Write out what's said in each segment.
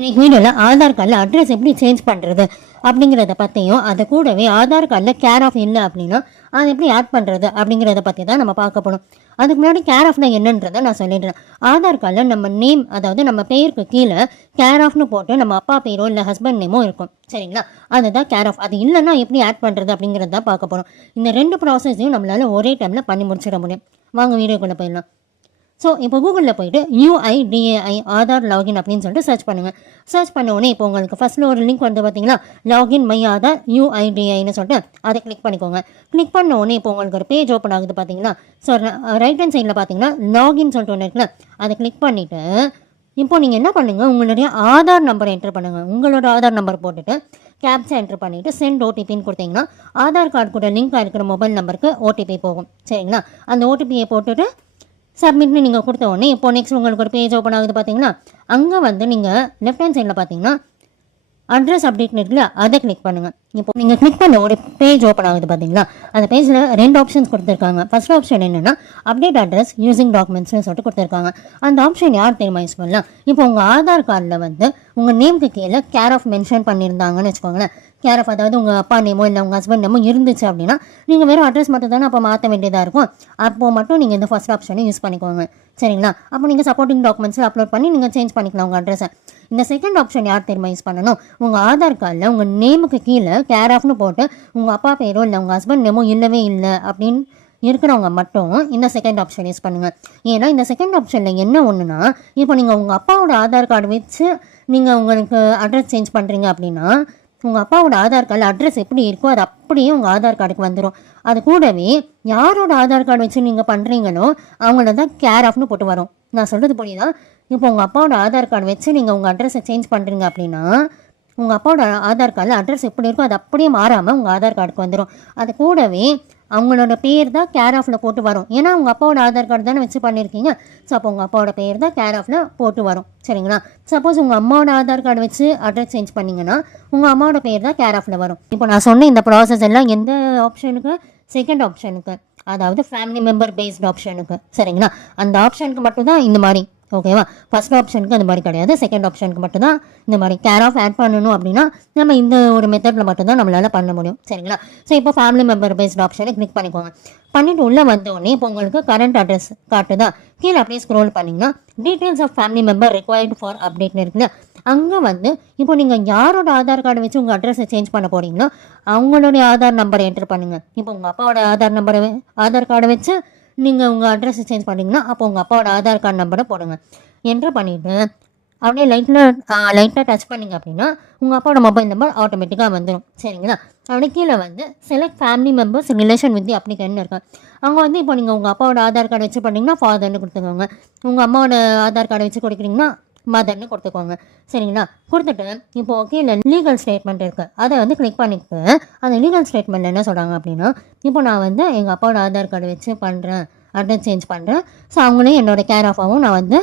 இன்னைக்கு வீடியோவில் ஆதார் கார்டில் அட்ரஸ் எப்படி சேஞ்ச் பண்ணுறது அப்படிங்கிறத பற்றியும், அதை கூடவே ஆதார் கார்டில் கேர் ஆஃப் இல்லை அப்படின்னா அதை எப்படி ஆட் பண்ணுறது அப்படிங்கிறத பற்றி தான் நம்ம பார்க்க போகணும். அதுக்கு முன்னாடி கேர் ஆஃப்னா என்னன்றதை நான் சொல்லிடுறேன். ஆதார் கார்டில் நம்ம நேம், அதாவது நம்ம பேருக்கு கீழே கேர் ஆஃப்னு போட்டு நம்ம அப்பா பேரோ இல்லை ஹஸ்பண்ட் நேமோ இருக்கும், சரிங்களா? அதுதான் கேர் ஆஃப். அது இல்லைன்னா எப்படி ஆட் பண்ணுறது அப்படிங்கிறத தான் பார்க்க போகிறோம். இந்த 2 ப்ராசஸையும் நம்மளால் ஒரே டைமில் பண்ணி முடிச்சிட முடியும். வாங்க வீடியோக்குள்ளே போயிடலாம். ஸோ இப்போ கூகுளில் போய்ட்டு UIDAI ஆதார் லாகின் அப்படின்னு சொல்லிட்டு சர்ச் பண்ணுங்கள். சர்ச் பண்ண உடனே இப்போ உங்களுக்கு ஃபஸ்ட்டில் ஒரு லிங்க் வந்து பார்த்தீங்களா, லாகின் மை ஆதார் UIDAIன்னு சொல்லிட்டு அதை கிளிக் பண்ணிக்கோங்க. கிளிக் பண்ண உடனே இப்போ உங்களுக்கு ஒரு பேஜ் ஓப்பன் ஆகுது பார்த்தீங்களா. ஸோ ரைட் ஹேண்ட் சைடில் பார்த்தீங்கன்னா லாகின் சொல்லிட்டு ஒன்று இருக்குல்ல, அதை கிளிக் பண்ணிவிட்டு இப்போ நீங்கள் என்ன பண்ணுங்கள், உங்களுடைய ஆதார் நம்பரை என்ட்ரு பண்ணுங்கள். உங்களோட ஆதார் நம்பர் போட்டுட்டு கேப்சா என்ட்ரு பண்ணிவிட்டு சென்ட் ஓடிபின்னு கொடுத்தீங்கன்னா ஆதார் கார்டு கூட லிங்க் இருக்கிற மொபைல் நம்பருக்கு ஓடிபி போகும், சரிங்களா? அந்த ஓடிபியை போட்டுட்டு சப்மிட்னு நீங்கள் கொடுத்த உடனே இப்போ நெக்ஸ்ட் உங்களுக்கு ஒரு பேஜ் ஓப்பன் ஆகுது பார்த்தீங்கன்னா. அங்கே வந்து நீங்கள் லெஃப்ட் ஹேண்ட் சைடில் பார்த்தீங்கன்னா அட்ரஸ் அப்டேட்னு இருக்குல்ல, அதை கிளிக் பண்ணுங்கள். இப்போ நீங்கள் கிளிக் பண்ண ஒரு பேஜ் ஓப்பன் ஆகுது பார்த்தீங்களா. அந்த பேஜில் 2 ஆப்ஷன்ஸ் கொடுத்துருக்காங்க. ஃபர்ஸ்ட் ஆப்ஷன் என்னென்னா அப்டேட் அட்ரஸ் யூசிங் டாக்குமெண்ட்ஸ்னு சொல்லிட்டு கொடுத்துருக்காங்க. அந்த ஆப்ஷன் யார் தெரியுமா யூஸ் பண்ணலாம்? இப்போ உங்கள் ஆதார் கார்டில் வந்து உங்கள் நேமுக்கு கீழே கேர் ஆஃப் மென்ஷன் பண்ணியிருந்தாங்கன்னு வச்சுக்கோங்களேன். கேர் ஆஃப் அதாவது உங்கள் அப்பா நேமோ இல்லை உங்கள் ஹஸ்பண்ட் நேமோ இருந்துச்சு அப்படின்னா நீங்கள் வெறும் அட்ரஸ் மட்டும் தானே அப்போ மாற்ற வேண்டியதாக இருக்கும். அப்போது மட்டும் நீங்கள் இந்த ஃபர்ஸ்ட் ஆப்ஷனை யூஸ் பண்ணிக்கோங்க, சரிங்களா? அப்போ நீங்கள் சப்போர்ட்டிங் டாக்குமெண்ட்ஸில் அப்லோட் பண்ணி நீங்கள் சேஞ்ச் பண்ணிக்கலாம் உங்கள் அட்ரஸை. இந்த செகண்ட் ஆப்ஷன் யார் தெரியுமா யூஸ் பண்ணணும்? உங்கள் ஆதார் கார்டில் உங்கள் நேமுக்கு கீழே கேர் ஆஃப்னு போட்டு உங்கள் அப்பா பேரோ இல்லை உங்கள் ஹஸ்பண்ட் நேமோ இல்லவே இல்லை அப்படின்னு இருக்கிறவங்க மட்டும் இந்த செகண்ட் ஆப்ஷன் யூஸ் பண்ணுங்கள். ஏன்னா இந்த செகண்ட் ஆப்ஷனில் என்ன ஒன்றுனா, இப்போ நீங்கள் உங்கள் அப்பாவோட ஆதார் கார்டு வச்சு நீங்கள் உங்களுக்கு அட்ரஸ் சேஞ்ச் பண்ணுறீங்க அப்படின்னா உங்கள் அப்பாவோட ஆதார் கார்டில் அட்ரஸ் எப்படி இருக்கோ அது அப்படியே உங்கள் ஆதார் கார்டுக்கு வந்துடும். அது கூடவே யாரோட ஆதார் கார்டு வச்சு நீங்கள் பண்ணுறீங்களோ அவங்கள தான் கேர் ஆஃப்னு போட்டு வரும். நான் சொல்கிறது புரியுதா? இப்போ உங்கள் அப்பாவோட ஆதார் கார்டு வச்சு நீங்கள் உங்கள் அட்ரஸை சேஞ்ச் பண்ணுறீங்க அப்படின்னா உங்கள் அப்பாவோட ஆதார் கார்டில் அட்ரஸ் எப்படி இருக்கோ அது அப்படியே மாறாமல் உங்கள் ஆதார் கார்டுக்கு வந்துடும். அது கூடவே அவங்களோட பேர் தான் கேர் ஆஃபில் போட்டு வரும். ஏன்னா உங்கள் அப்பாவோட ஆதார் கார்டு தானே வச்சு பண்ணியிருக்கீங்க. ஸோ அப்போ உங்கள் அப்பாவோட பேர் தான் கேர் ஆஃபில் போட்டு வரும், சரிங்களா? சப்போஸ் உங்கள் அம்மாவோட ஆதார் கார்டு வச்சு அட்ரஸ் சேஞ்ச் பண்ணிங்கன்னா உங்கள் அம்மாவோட பேர் தான் கேர் ஆஃபில் வரும். இப்போ நான் சொன்ன இந்த ப்ராசஸ் எல்லாம் எந்த ஆப்ஷனுக்கு? செகண்ட் ஆப்ஷனுக்கு, அதாவது ஃபேமிலி மெம்பர் பேஸ்ட் ஆப்ஷனுக்கு, சரிங்களா? அந்த ஆப்ஷனுக்கு மட்டும்தான் இந்த மாதிரி, ஓகேவா? ஃபர்ஸ்ட் ஆப்ஷனுக்கு அந்த மாதிரி கிடையாது. செகண்ட் ஆப்ஷனுக்கு மட்டும்தான் இந்த மாதிரி கேர் ஆஃப் ஆட் பண்ணணும் அப்படின்னா நம்ம இந்த ஒரு மெத்தடில் மட்டும்தான் நம்மளால் பண்ண முடியும், சரிங்களா? ஸோ இப்போ ஃபேமிலி மெம்பர் பேஸ்ட் ஆப்ஷனை கிளிக் பண்ணிக்கோங்க. பண்ணிவிட்டு உள்ளே வந்தோடனே இப்போ உங்களுக்கு கரண்ட் அட்ரஸ் காட்டுதா? கீழே அப்படியே ஸ்க்ரோல் பண்ணிங்கன்னா details of family member required for அப்டேட்னு இருக்குல்ல, அங்கே வந்து இப்போ நீங்கள் யாரோட ஆதார் கார்டு வச்சு உங்கள் அட்ரஸை சேஞ்ச் பண்ண போகிறீங்களோ அவங்களுடைய ஆதார் நம்பரை என்ட்ரு பண்ணுங்கள். இப்போ உங்கள் அப்பாவோட ஆதார் கார்டை வச்சு நீங்கள் உங்கள் அட்ரஸை சேஞ்ச் பண்ணிங்கன்னா அப்போ உங்கள் அப்பாவோட ஆதார் கார்டு நம்பரை போடுங்க. என்ட்ரு பண்ணிவிட்டு அப்படியே லைட்டாக டச் பண்ணிங்க அப்படின்னா உங்கள் அப்பாவோட மொபைல் நம்பர் ஆட்டோமேட்டிக்காக வந்துடும், சரிங்களா? அப்படியே கீழே வந்து select family members relation with the அப்ளிகன்ட்னு இருக்கும். அங்கே வந்து இப்போ நீங்கள் உங்கள் அப்பாவோட ஆதார் கார்டு வச்சு பண்ணிங்கன்னா ஃபாதர்னு கொடுத்துக்கோங்க. உங்கள் அம்மாவோட ஆதார் கார்டு வச்சு கொடுக்குறீங்கன்னா மதர்னு கொடுத்துக்கோங்க, சரிங்களா? கொடுத்துட்டு இப்போ கீழே லீகல் ஸ்டேட்மெண்ட் இருக்குது, அதை வந்து கிளிக் பண்ணிட்டு அந்த லீகல் ஸ்டேட்மெண்ட் என்ன சொல்கிறாங்க அப்படின்னா, இப்போ நான் வந்து எங்கள் அப்பாவோட ஆதார் கார்டு வச்சு பண்ணுறேன், அட்ரஸ் சேஞ்ச் பண்ணுறேன். ஸோ அவங்களே என்னோட கேர் ஆஃபாகவும் நான் வந்து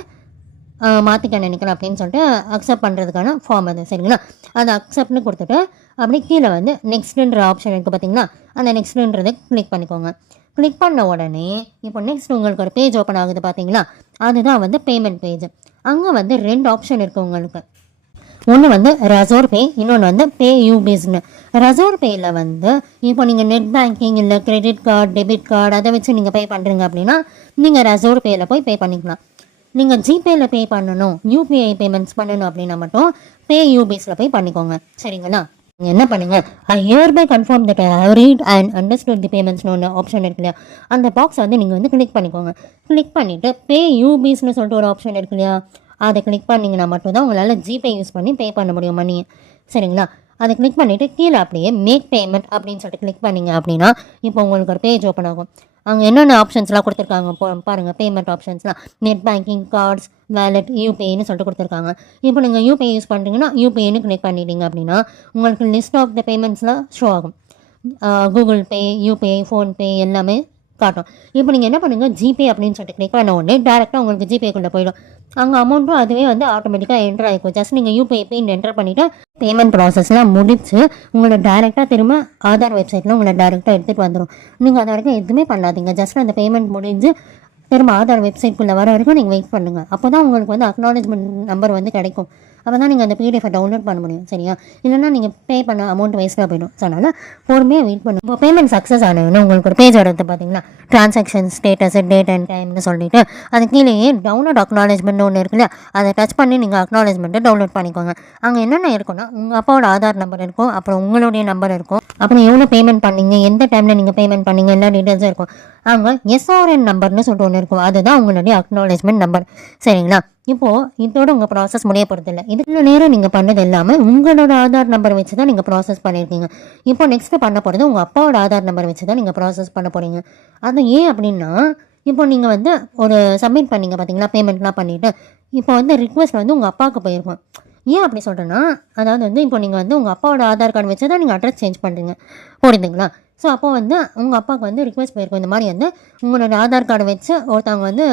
மாற்றிக்க நினைக்கிறேன் அப்படின்னு சொல்லிட்டு அக்செப்ட் பண்ணுறதுக்கான ஃபார்ம் அது, சரிங்களா? அதை அக்செப்ட்னு கொடுத்துட்டு அப்படியே கீழே வந்து நெக்ஸ்ட்டுன்ற ஆப்ஷன் இருக்குது பார்த்தீங்களா, அந்த நெக்ஸ்ட்டுன்றதை கிளிக் பண்ணிக்கோங்க. கிளிக் பண்ண உடனே இப்போ நெக்ஸ்ட் உங்களுக்கு ஒரு பேஜ் ஓப்பன் ஆகுது பார்த்தீங்களா, அதுதான் வந்து பேமெண்ட் பேஜ். அங்கே வந்து 2 ஆப்ஷன் இருக்குது உங்களுக்கு. ஒன்று வந்து ரசோர் பே, இன்னொன்று வந்து பே யூபிஸ்னு. ரசோர் பேயில் வந்து இப்போ நீங்கள் நெட் பேங்கிங் இல்லை கிரெடிட் கார்டு, டெபிட் கார்டு அதை வச்சு நீங்கள் பே பண்ணுறீங்க அப்படின்னா நீங்கள் ரசோர் பேயில் போய் பே பண்ணிக்கலாம். நீங்கள் ஜிபேயில் பே பண்ணணும், யூபிஐ பேமெண்ட்ஸ் பண்ணணும் அப்படின்னா மட்டும் பே யூபிஸில் போய் பண்ணிக்கோங்க, சரிங்களா? நீங்கள் என்ன பண்ணுங்கள், I hereby confirm that I have read and understood the பேமெண்ட்ஸ்னு ஒன்று ஆப்ஷன் இருக்கு இல்லையா, அந்த பாக்ஸ் வந்து நீங்கள் வந்து கிளிக் பண்ணிக்கோங்க. கிளிக் பண்ணிவிட்டு பே யூபிஸ்னு சொல்லிட்டு ஒரு ஆப்ஷன் இருக்கு இல்லையா, அதை கிளிக் பண்ணிங்கன்னா மட்டும்தான் உங்களால் ஜிபே யூஸ் பண்ணி பே பண்ண முடியும் மணியை, சரிங்களா? அதை கிளிக் பண்ணிவிட்டு கீழே அப்படியே மேக் பேமெண்ட் அப்படின்னு சொல்லிட்டு கிளிக் பண்ணிங்க அப்படின்னா இப்போ உங்களுக்கு ஒரு பேஜ் ஓப்பன் ஆகும். அங்கே என்னென்ன ஆப்ஷன்ஸ்லாம் கொடுத்துருக்காங்க பாருங்கள். பேமெண்ட் ஆப்ஷன்ஸ்லாம் நெட் பேங்கிங், கார்ட்ஸ், வேலெட், யூபிஐன்னு சொல்லிட்டு கொடுத்துருக்காங்க. இப்போ நீங்கள் யூபிஐ யூஸ் பண்ணுறீங்கன்னா யூபிஐன்னு கிளிக் பண்ணிட்டீங்க அப்படின்னா உங்களுக்கு லிஸ்ட் ஆஃப் த பேமெண்ட்ஸ்லாம் ஷோ ஆகும். கூகுள் பே, யூபிஐ, ஃபோன்பே எல்லாமே காட்டும். இப்போ நீங்கள் என்ன பண்ணுங்கள், ஜிபே அப்படின்னு சொல்லிட்டு கிளிக் பண்ண உடனே டேரெக்டாக உங்களுக்கு ஜிபேக்குள்ளே போயிடும். அங்கே அமௌண்ட்டும் அதுவே வந்து ஆட்டோமேட்டிக்காக என்ட்ரு ஆகிக்கும். ஜஸ்ட் நீங்கள் யூபிஐ பின் என்டர் பண்ணிவிட்டு பேமெண்ட் ப்ராசஸ்லாம் முடிச்சு உங்களை டேரெக்டாக திரும்ப ஆதார் வெப்சைட்டில் உங்களை டேரெக்டாக எடுத்துகிட்டு வந்துடும். நீங்கள் அது வரைக்கும் எதுவுமே பண்ணாதீங்க. ஜஸ்ட் அந்த பேமெண்ட் முடிஞ்சு திரும்ப ஆதார் வெப்சைட்குள்ளே வர வரைக்கும் நீங்கள் வெயிட் பண்ணுங்கள். அப்போ தான் உங்களுக்கு வந்து அக்னாலஜ்மெண்ட் நம்பர் வந்து கிடைக்கும். அப்போ தான் நீங்கள் அந்த பிடிஎஃபை டவுன்லோட் பண்ண முடியும். சரியா? இல்லைன்னா நீங்கள் பே பண்ண அமௌண்ட் வேஸ்ட்டாக போயிடும். ஸோ அதனால் பொறுமையாக வெயிட் பண்ணும். இப்போ பேமெண்ட் சக்ஸஸ் ஆனதுன்னு உங்களுக்கு ஒரு பேஜ் எடுத்து பார்த்தீங்கன்னா ட்ரான்சாக்ஷன் ஸ்டேட்டஸ் டேட் அண்ட் டைம்னு சொல்லிட்டு அது கீழேயே டவுன்லோட் அக்னாலேஜ்மெண்ட் ஒன்று இருக்குல்ல, அதை டச் பண்ணி நீங்கள் அக்னாலேஜ்மெண்ட்டை டவுன்லோட் பண்ணிக்கோங்க. அங்கே என்னென்ன இருக்குன்னா உங்கள் அப்பாவோட ஆதார் நம்பர் இருக்கும், அப்புறம் உங்களுடைய நம்பர் இருக்கும், அப்புறம் எவ்வளோ பேமெண்ட் பண்ணீங்க, எந்த டைமில் நீங்கள் பேமெண்ட் பண்ணீங்க, எல்லா டீட்டெயில்ஸும் இருக்கும். அங்கே எஸ்ஆர்என் நம்பர்னு சொல்லிட்டு ஒன்று இருக்கும், அதுதான் உங்களுடைய அக்னாலேஜ்மெண்ட் நம்பர். சரிங்களா? இப்போது இதோட உங்கள் ப்ராசஸ் முடிய போகிறது இல்லை. இதுக்கு நேரம் நீங்கள் பண்ணது இல்லாமல் உங்களோட ஆதார் நம்பர் வச்சு தான் நீங்கள் ப்ராசஸ் பண்ணியிருக்கீங்க. இப்போ நெக்ஸ்ட்டு பண்ண போகிறது உங்கள் அப்பாவோட ஆதார் நம்பர் வச்சு தான் நீங்கள் ப்ராசஸ் பண்ண போகிறீங்க. அது ஏன் அப்படின்னா, இப்போ நீங்கள் வந்து ஒரு சப்மிட் பண்ணீங்க பார்த்தீங்களா, பேமெண்ட்லாம் பண்ணிவிட்டு இப்போ வந்து ரிக்வெஸ்ட் வந்து உங்கள் அப்பாவுக்கு போயிருக்கும். ஏன் அப்படி சொல்கிறேன்னா, அதாவது வந்து இப்போ நீங்கள் வந்து உங்கள் அப்பாவோட ஆதார் கார்டு வச்சு தான் நீங்கள் அட்ரஸ் சேஞ்ச் பண்ணுறீங்க, புரியுதுங்களா? ஸோ அப்போ வந்து உங்கள் அப்பாவுக்கு வந்து ரிக்வெஸ்ட் போயிருக்கும், இந்த மாதிரி வந்து உங்களோட ஆதார் கார்டு வச்சு ஒருத்தவங்க வந்து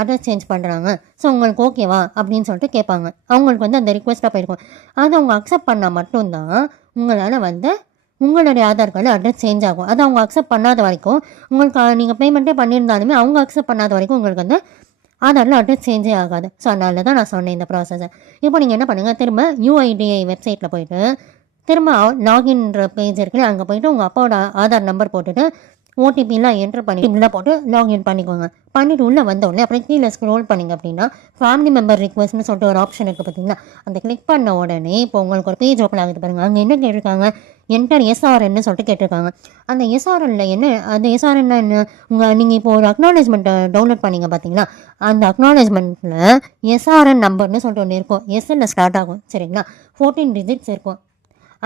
அட்ரஸ் சேஞ்ச் பண்ணுறாங்க, ஸோ உங்களுக்கு ஓகேவா அப்படின்னு சொல்லிட்டு கேட்பாங்க. அவங்களுக்கு வந்து அந்த ரிக்வெஸ்ட்டாக போயிருக்கும். அதை அவங்க அக்செப்ட் பண்ணால் மட்டும்தான் உங்களால் வந்து உங்களுடைய ஆதார் கார்டு அட்ரஸ் சேஞ்ச் ஆகும். அது அவங்க அக்செப்ட் பண்ணாத வரைக்கும் உங்களுக்கு நீங்கள் பேமெண்ட்டே பண்ணியிருந்தாலுமே அவங்க அக்செப்ட் பண்ணாத வரைக்கும் உங்களுக்கு வந்து ஆதாரில் அட்ரஸ் சேஞ்சே ஆகாது. ஸோ அதனால தான் நான் சொன்னேன் இந்த ப்ராசஸை. இப்போ நீங்கள் என்ன பண்ணுங்கள், திரும்ப யூஐடிஐ வெப்சைட்டில் போய்ட்டு திரும்ப லாகின்ற பேஜ் இருக்குல்ல, அங்கே போய்ட்டு உங்கள் அப்பாவோட ஆதார் நம்பர் போட்டுட்டு ஓடிபிலாம் என்ட்ரு பண்ணி உள்ளே போட்டு லாகின் பண்ணிக்கோங்க. பண்ணிவிட்டு உள்ளே வந்தோடனே அப்புறம் கீழே ஸ்க்ரோல் பண்ணிங்க அப்படின்னா ஃபேமிலி மெம்பர் ரிக்வெஸ்ட்னு சொல்லிட்டு ஒரு ஆப்ஷன் இருக்குது பார்த்தீங்கன்னா, அந்த கிளிக் பண்ண உடனே இப்போ உங்களுக்கு ஒரு பேஜ் ஓப்பன் ஆகுது பாருங்கள். அங்கே என்ன கேட்டிருக்காங்க, என்டர் எஸ்ஆர்என்னு சொல்லிட்டு கேட்டிருக்காங்க. அந்த எஸ்ஆர்என்ல என்ன, அந்த எஸ்ஆர்என்னா என்ன, நீங்கள் இப்போ ஒரு அக்னாலேஜ்மெண்ட்டை டவுன்லோட் பண்ணிங்க பார்த்தீங்களா, அந்த அக்னாலேஜ்மெண்ட்டில் எஸ்ஆர்என் நம்பர்னு சொல்லிட்டு ஒன்று இருக்கும், எஸ்எல்ல ஸ்டார்ட் ஆகும். சரிங்களா? 14 டிஜிட்ஸ் இருக்கும்.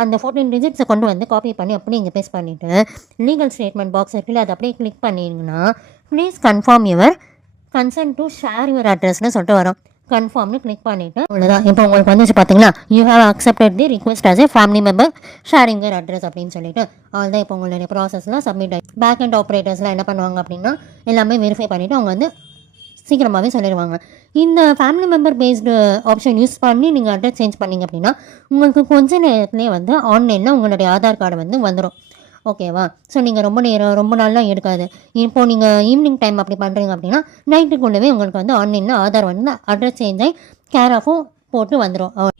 அந்த 14 டிஜிட்ஸை கொண்டு வந்து காப்பி பண்ணி அப்படியே இங்கே பேஸ்ட் பண்ணிவிட்டு லீகல் ஸ்டேட்மெண்ட் பாக்ஸ் இருக்குல்ல, அதை அப்படியே கிளிக் பண்ணிங்கன்னா please confirm your consent to share your அட்ரஸ்னு சொல்லிட்டு வரும். கன்ஃபார்ம்னு கிளிக் பண்ணிவிட்டு அவ்வளோதான். இப்போ உங்களுக்கு வந்துச்சு பார்த்தீங்களா, you have accepted the request as a family member sharing your address அப்படின்னு சொல்லிட்டு அவ்வளோதான். இப்போ உங்களுடைய ப்ராசஸ்லாம் சப்மிட் ஆகி பேக் அண்ட் ஆப்ரேட்டர்ஸ்லாம் என்ன பண்ணுவாங்க அப்படின்னா எல்லாமே வெரிஃபை பண்ணிவிட்டு அவங்க வந்து சீக்கிரமாகவே சொல்லிடுவாங்க. இந்த family member based option use பண்ணி நீங்கள் அட்ரஸ் சேஞ்ச் பண்ணிங்க அப்படின்னா உங்களுக்கு கொஞ்ச நேரத்துலேயே வந்து ஆன்லைனில் உங்களுடைய ஆதார் கார்டு வந்து வந்துடும். ஓகேவா? ஸோ நீங்கள் ரொம்ப நாள்லாம் எடுக்காது. இப்போது நீங்கள் ஈவினிங் டைம் அப்படி பண்ணுறீங்க அப்படின்னா நைட்டுக்குள்ளவே உங்களுக்கு வந்து ஆன்லைனில் ஆதார் வந்து அட்ரஸ் சேஞ்ச் ஆகி கேர் ஆஃபும் போட்டு வந்துடும்.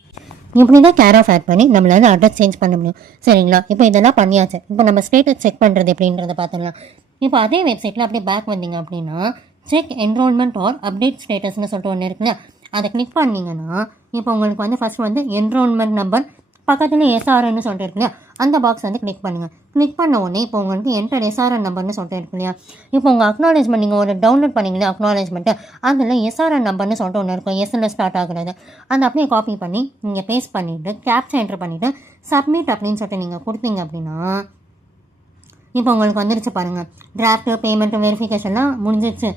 இப்படி தான் கேர் ஆஃப் ஆட் பண்ணி நம்மளால அட்ரஸ் சேஞ்ச் பண்ண முடியும். சரிங்களா? இப்போ இதெல்லாம் பண்ணியாச்சு. இப்போ நம்ம ஸ்டேட்டஸ் செக் பண்ணுறது எப்படின்றத பார்த்துக்கலாம். இப்போ அதே வெப்சைட்டில் அப்படியே பேக் வந்தீங்க அப்படின்னா செக் என்ரோல்மெண்ட் ஆர் அப்டேட் ஸ்டேட்டஸ்னு சொல்லிட்டு ஒன்று இருக்குல்ல, அதை கிளிக் பண்ணிங்கன்னா இப்போ உங்களுக்கு வந்து ஃபஸ்ட் வந்து என்ரோல்மெண்ட் நம்பர் பக்கத்தில் எஸ்ஆர்என்னு சொல்லிட்டு இருக்கு இல்லையா, அந்த பாக்ஸ் வந்து கிளிக் பண்ணுங்கள். கிளிக் பண்ண உடனே இப்போ உங்களுக்கு என்டர் எஸ்ஆர்என் நம்பர்னு சொல்லிட்டு இருக்கு இல்லையா, இப்போ உங்கள் அக்னாலேஜ்மெண்ட் நீங்கள் ஒரு டவுன்லோட் பண்ணிங்களா அக்னாலேஜ்மெண்ட்டு, அதில் எஸ்ஆர்என் நம்பர்னு சொல்லிட்டு ஒன்று இருக்கும், எஸ்எல்ல ஸ்டார்ட் ஆகுறது. அந்த அப்படியே காப்பி பண்ணி நீங்கள் பேஸ்ட் பண்ணிவிட்டு கேப்சா என்ட்ரு பண்ணிவிட்டு சப்மிட் அப்படின்னு சொல்லிட்டு நீங்கள் கொடுத்தீங்க அப்படின்னா இப்போ உங்களுக்கு வந்துருச்சு பாருங்கள். டிராஃப்ட்டு பேமெண்ட்டு வெரிஃபிகேஷன்லாம் முடிஞ்சிச்சு.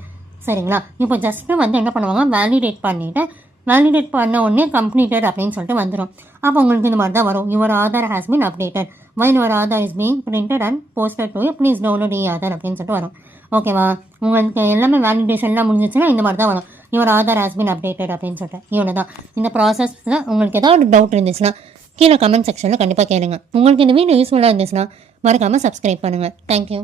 சரிங்களா? இப்போ ஜஸ்ட்டு வந்து என்ன பண்ணுவாங்க, வேலிடேட் பண்ண உடனே கம்ப்ளீட்டட் அப்படின்னு சொல்லிட்டு வந்துடும். அப்போ உங்களுக்கு இந்த மாதிரி தான் வரும், your Aadhaar has been updated while your Aadhaar is being printed and posted to you please download e Aadhaar அப்படின்னு சொல்லிட்டு வரும். ஓகேவா? உங்களுக்கு எல்லாமே வேலிடேஷன்லாம் முடிஞ்சிச்சுன்னா இந்த மாதிரி தான் வரும், your Aadhaar has been updated அப்படின்னு சொல்லிட்டு. இவ்வளோ தான் இந்த ப்ராசஸில். உங்களுக்கு ஏதாவது டவுட் இருந்துச்சுன்னா கீழே கமெண்ட் செக்ஷனில் கண்டிப்பாக கேளுங்க. உங்களுக்கு இந்த வீடியோ யூஸ்ஃபுல்லாக இருந்துச்சுன்னா மறக்காமல் சப்ஸ்கிரைப் பண்ணுங்கள். தேங்க்யூ.